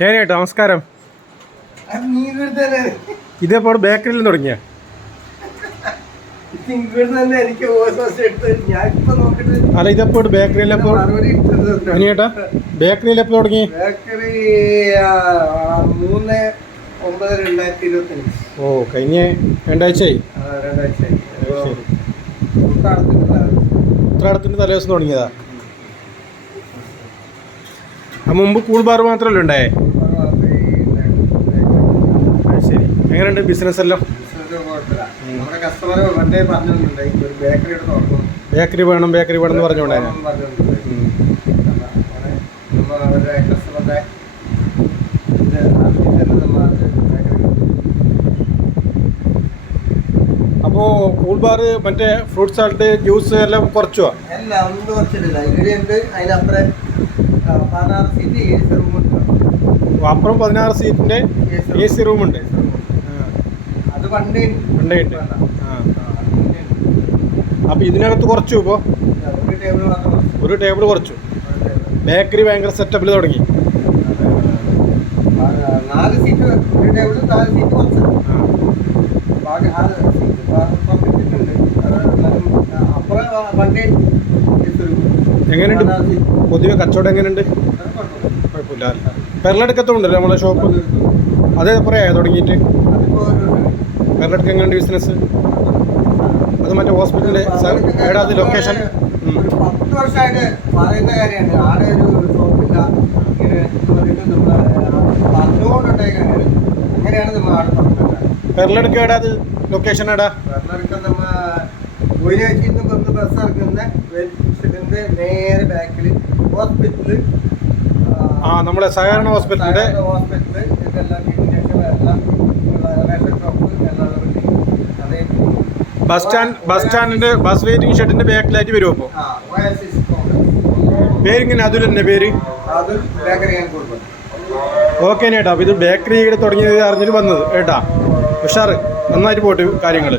ഏനേട്ടോ നമസ്കാരം. ഇതേപോലെ ബേക്കറിയിൽ നിന്ന് തുടങ്ങിയ? അല്ല ഇതപ്പോ ബേക്കറിയിൽ എപ്പോ ഏട്ടാ ഇട്ടത് അനിയേട്ടാ ബേക്കറിയിൽ എപ്പോ തുടങ്ങി? ബേക്കറി മൂന്ന് ഒമ്പത് രണ്ടായിരത്തി ഇരുപത്തഞ്ച് ഓ കഴിഞ്ഞ രണ്ടാഴ്ചയായി. രണ്ടാഴ്ചയായി. ഉത്രാടത്തിന്റെ തലേദിവസം തുടങ്ങിയതാ? മുമ്പ് കൂൾ ബാർ മാത്രമല്ലേ ഉണ്ടായേ? ശരി. എങ്ങനെയുണ്ട് ബിസിനസ് എല്ലാം? ബേക്കറി വേണം ബേക്കറി വേണം എന്ന് പറഞ്ഞുകൊണ്ടായിരുന്നു അപ്പോ കൂൾ ബാർ മറ്റേ ഫ്രൂട്ട് സാൾട്ട് ജ്യൂസ് എല്ലാം കുറച്ചോ അല്ല ഒന്നും കുറച്ചിട്ടില്ല. ഉണ്ട് അതിനപ്പുറം പതിനാറ് സീറ്റ് എ സി റൂമുണ്ട്. അപ്പുറം പതിനാറ് സീറ്റിന്റെ എ സി റൂമുണ്ട്. അത് വേണ്ട. ഉണ്ട്. അപ്പോൾ ഇതിനകത്ത് കുറച്ചു ഇപ്പോ. ഒരു ടേബിൾ കുറച്ചു. ബേക്കറി ഭയങ്കര സെറ്റപ്പിൽ തുടങ്ങി. നാല് സീറ്റ് ഒരു ടേബിൾ നാല് സീറ്റ് കുറച്ച്. ആ. ബാക്കി ആറ് സീറ്റ്. അപ്പുറം റൂം. എങ്ങനെയുണ്ട്. പൊതുവെ കച്ചവടം എങ്ങനെയുണ്ട്? കുഴപ്പമില്ല. പെരളെടുക്കത്തുണ്ടല്ലോ നമ്മുടെ ഷോപ്പ് അത് കുറേ തുടങ്ങിയിട്ട്? പെരളെടുക്ക എങ്ങനെയുണ്ട് ബിസിനസ് അത് മറ്റേ ഹോസ്പിറ്റലിൽ അത് ലൊക്കേഷൻ പത്ത് വർഷമായിട്ട് പറയുന്ന കാര്യമാണ് ആടെ ഒരു ഷോപ്പില്ല ഇങ്ങനെ നമ്മൾ അങ്ങനെയാണ് നമ്മൾ ആടെ പെരളെടുക്ക അത് ലൊക്കേഷൻ ഏടാ വെള്ളമെടുക്കാൻ നമ്മ ഒയിനാഴ്ചയിൽ വന്ന് ബസ് ഹോസ്പിറ്റൽ ആ നമ്മുടെ സഹകരണ ഹോസ്പിറ്റലിന്റെ ഹോസ്പിറ്റൽ ബസ് സ്റ്റാൻഡ് ബസ് സ്റ്റാൻഡിന്റെ ബസ് വെയിറ്റിംഗ് ഷെഡിന്റെ ബാക്കിലായിട്ട് വരും അപ്പോൾ ആ ഒയാസിസ് കോംപ്ലക്സ് പേരിങ്ങനെ? അതുൽ തന്നെ പേര്? ഓക്കെ ചേട്ടാ അപ്പോൾ ഇത് ബേക്കറി തുടങ്ങിയത് അറിഞ്ഞിട്ട് വന്നത്. കേട്ടാ ഉഷാറ്. നന്നായിട്ട് പോട്ട് കാര്യങ്ങൾ